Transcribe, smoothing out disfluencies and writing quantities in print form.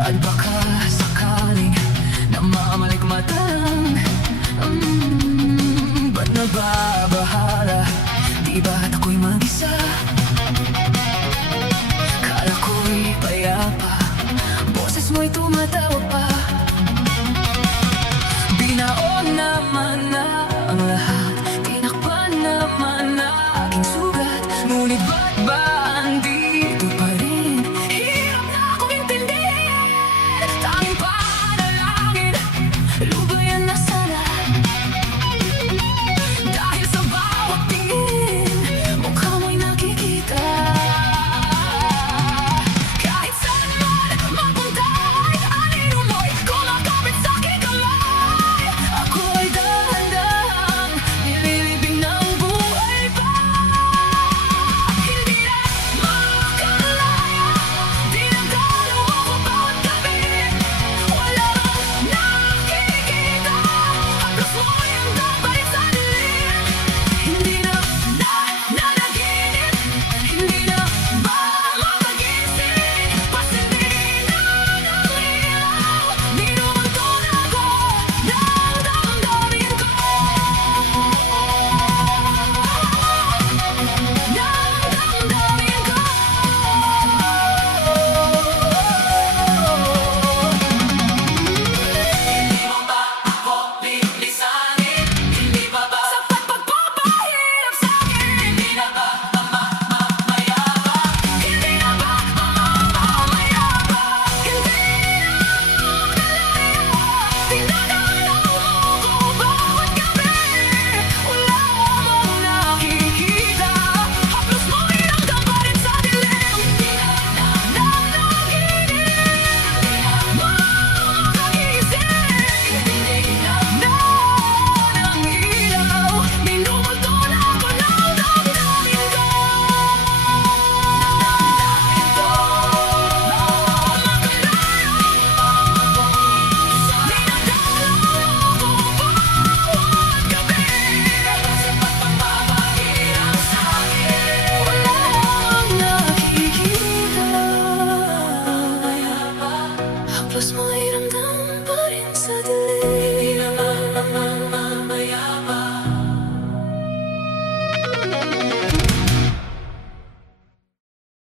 At baka sakaling namamalikmata lang. Ba't nababahala? Di ba't ako'y mag-isa? Kala ko'y payapa, boses mo'y tumatawag pa. Binaon naman na ang lahat, tinakpan naman na aking sugat. Ngunit ba't ba andito pa rin? Hirap na akong intindihin. Tanging panalangin, lubayan na sana. Dahil sa bawat tingin, mukha mo'y nakikita. Kahit saan man mapunta ay anino mo'y kumakapit sa aking kamay. Ako ay dahan-dahang nililibing ng buhay pa. Hindi na makalaya, dinadalo ako bawat gabi. Wala bang nakikita, haplos mo'y hanggang balik sa dilim. Hindi na nananaginip, hindi na makagising. Pasindihin na ng ilaw, minumultun ako ng damdamin ko. Hindi mo ba ako lilisanin? Hindi ba sapat pagpapahirap sa'kin? Hindi na ba mamayabang? Hindi na ba mamayabang? Hindi na makalaya, dinadalo ko bawat gabi. Wala bang nakikita, haplos mo'y hanggang pa rin sa dilim. Hindi na nananaginip, hindi na makagising. Hindi na ng ilaw, minumultun ako ng damdamin ko. Haplos mo'y ramdam